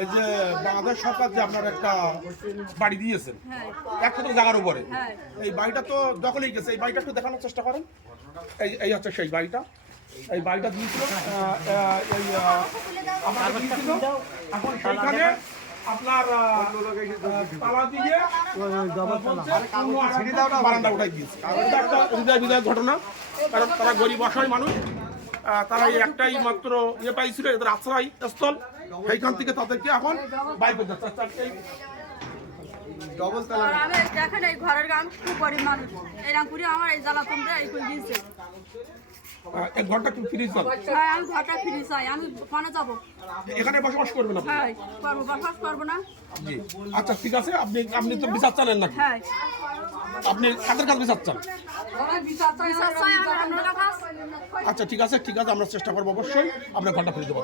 এই যে বাংলাদেশ সরকার যে আপনার একটা বাড়ি দিয়েছেন 100 জায়গার উপরে, এই বাড়িটা তো দখলেই গেছে। এই বাড়িটা একটু দেখানোর চেষ্টা করেন। এই হচ্ছে সেই বাড়িটা। এই বাড়িটা দিয়েছিল এই আপনার দিয়েছিল। এখন সেইখানে আপনার তালা দিয়ে বারান্দা উঠাই দিয়েছে। এটা একটা হৃদয় বিদায় ঘটনা, কারণ তারা গরিব অসহায় মানুষ। তারা এই একটাই মাত্র ইয়ে পাইছিল, এদের আশ্রয় স্থল। সেইখান থেকে তাদেরকে এখন বাইর করতে চাচ্ছে। দেখেন এই ঘরের গান খুব গরিব মানুষ, এরকম করে আমার এই জ্বালা তোমরা এই করে দিয়েছে। এক ঘন্টা কি ফ্রি চান? হ্যাঁ, আমি ঘরটা ফ্রি চাই। আমি ওখানে যাবো, এখানে বসবাস করবেন আপনি? হ্যাঁ করবো, বসবাস করবো না। জি, আচ্ছা ঠিক আছে। আপনি তো বিচার চালেন নাকি? হ্যাঁ, আপনি কাদের কাছে বিচার চান? বিচার চাই আমার অন্যরা কাজ। আচ্ছা ঠিক আছে, আমরা চেষ্টা করবো অবশ্যই আপনার ঘন্টা ফ্রি দেবো।